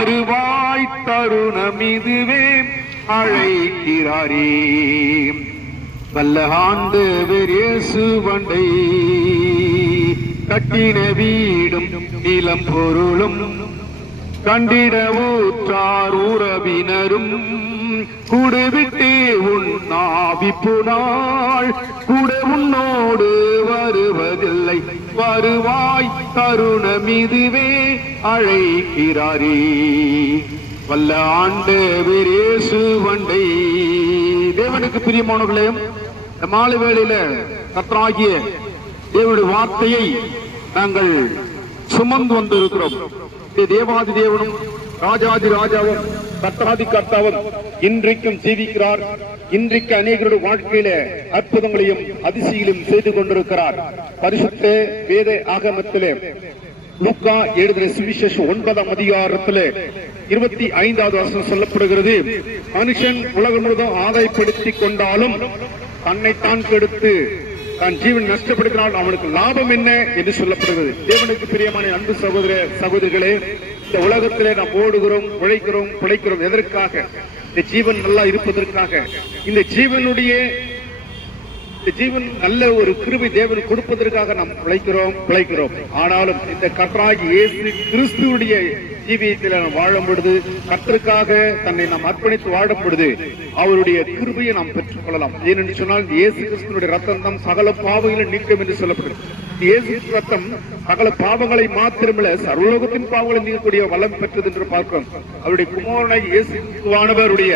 வருவாய் தருணம் இதுவே அழைக்கிறாரே. வல்ல ஆண்டவர் இயேசு வண்டை கட்டின வீடும் நிலம் பொருளும் கண்டிட ஊற்றார் உறவினரும் கூடுவிட்டே உன்னாவிப்புனாள் கூட உன்னோடு வருவதில்லை. வருவாய் தருணம் இதுவே அழைக்கிறாரே. வல்ல ஆண்டவர் இயேசு வண்டை. தேவனுக்கு பிரியமானவர்களே, இந்த மாலை வேளையில கர்த்தராகிய தேவனுடைய வார்த்தையை நாங்கள் சுமந்து வந்திருக்கிறோம். தேவாதி தேவனும் ராஜாதி ராஜாவும் கர்த்தாதி கர்த்தாவும் இன்றைக்கும் ஜீவிக்கிறார். இன்றைக்கு அநேகருடைய வாழ்க்கையில அற்புதங்களையும் அதிசயங்களையும் செய்து கொண்டிருக்கிறார். பரிசுத்த வேத ஆகமத்திலே லூக்கா எழுதின சுவிசேஷம் 9ஆம் அதிகாரத்திலே 25வது வசனம் சொல்லப்படுகிறது. மனுஷன் உலகம் முழுவதும் ஆதாயப்படுத்திக் கொண்டாலும் தன்னைத்தான் கெடுத்து தன் ஜீவன் நஷ்டப்படுத்தினால் அவனுக்கு லாபம் என்ன என்று சொல்லப்படுகிறது. தேவனுக்கு பிரியமான அன்பு சகோதர சகோதரிகளே, இந்த உலகத்திலே நாம் ஓடுகிறோம், உழைக்கிறோம், பிழைக்கிறோம். எதற்காக? இந்த ஜீவன் நல்லா இருப்பதற்காக. இந்த ஜீவன் நல்ல ஒரு கிருபை தேவன் கொடுப்பதற்காக நாம் பிழைக்கிறோம். ஆனாலும் இந்த கர்த்தராகிய இயேசு கிறிஸ்துவுடைய ஜீவியத்தில் நாம் வாழும் பொழுது, கர்த்தருக்காக தன்னை நாம் அர்ப்பணித்து வாழும் பொழுது அவருடைய கிருபையை நாம் பெற்றுக் கொள்ளலாம். ஏனென்று சொன்னால் இயேசு கிறிஸ்துனுடைய ரத்தம் தான் சகல பாவங்களை நீக்கும் என்று சொல்லப்படுகிறது. இயேசு ரத்தம் சகல பாவங்களை மாத்திரமல்ல சர்வலோகத்தின் பாவங்களை நீக்கக்கூடிய வல்லம் பெற்றது என்று பார்க்கிறோம். அவருடைய குமாரனாய் இயேசு கிறிஸ்துவானவருடைய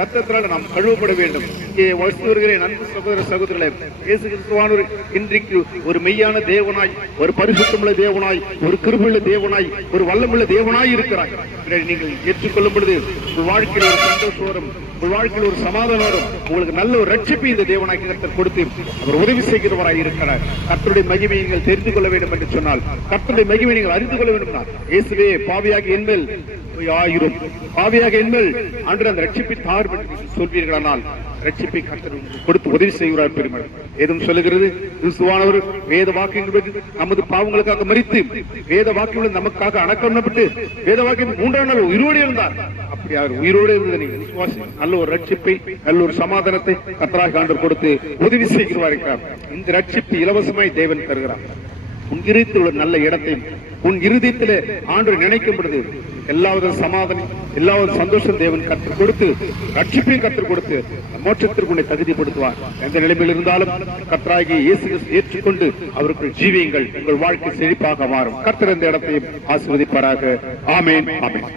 ரத்தத்தினால் நாம் கழுவப்பட வேண்டும். இங்கே வருகிற நன்கு சகோதர சகோதரர்களே, இயேசு கிறிஸ்துவானவர் இன்றைக்கு ஒரு மெய்யான தேவனாய், ஒரு பரிசுத்தமுள்ள தேவனாய், ஒரு கிருபையுள்ள தேவனாய், ஒரு வல்லமுள்ள தேவனாய் இருக்கிறார். நீங்கள் ஏற்றுக்கொள்ளும் பொழுது உங்கள் வாழ்க்கையில் ஒரு சந்தோஷம் வரும், உங்கள் வாழ்க்கையில் ஒரு சமாதானம் வரும். உங்களுக்கு நல்ல ஒரு ரட்சிப்பை இந்த தேவனாய் கர்த்தர் கொடுத்து அவர் உதவி செய்கிறவராய் இருக்கிறார். கர்த்தருடைய மகிமையை நீங்கள் தெரிந்து கொள்ள வேண்டும் என்று சொன்னால், கர்த்தருடைய மகிமையை நீங்கள் அறிந்து கொள்ள வேண்டும். இயேசுவே பாவியாக என்மேல் ஆயிரும், பாவியாக என்மேல் அன்று அந்த ரட்சிப்பை தார் சொல்வீர்களானால் ரட்சிப்பை கர்த்தர் கொடுத்து உதவி செய்கிறார். பெருமாள் ஏதும் சொல்லுகிறது, கிறிஸ்துவானவர் வேத வாக்கியங்களுக்கு நமது பாவங்களுக்காக மரித்து வேத வாக்கியங்கள் நமக்காக அடக்கப்பட்டு வேத வாக்கியம் 3ஆம் நாள் உயிரோடு இருந்தார். அப்படி அவர் உயிரோடு இருந்ததை நீங்கள் விசுவாசி நல்ல ஒரு ரட்சிப்பை, நல்ல ஒரு சமாதானத்தை கர்த்தராகிய ஆண்டவர் கொடுத்து உதவி செய்கிறார். இந்த ரட்சிப்பு இலவசமாய் தேவன் தருகிறார். உன் இருதயத்தில் உள்ள நல்ல இடத்தை உன் இருதயத்திலே ஆண்டவர் நினைக்கும் பொழுது எல்லாவித சமாதானம், எல்லாவித சந்தோஷம் தேவன் கற்றுக் கொடுத்து ரட்சிப்பையும் கற்றுக் கொடுத்து மோட்சத்திற்கு உன்னை தகுதிப்படுத்துவார். எந்த நிலைமையில் இருந்தாலும் கர்த்தராகிய இயேசு ஏற்றுக்கொண்டு அவருக்கு ஜீவியுங்கள். உங்கள் வாழ்க்கை செழிப்பாக மாறும். கர்த்தர் இந்த இடத்தையும் ஆசீர்வதிப்பாராக. ஆமென், ஆமென்.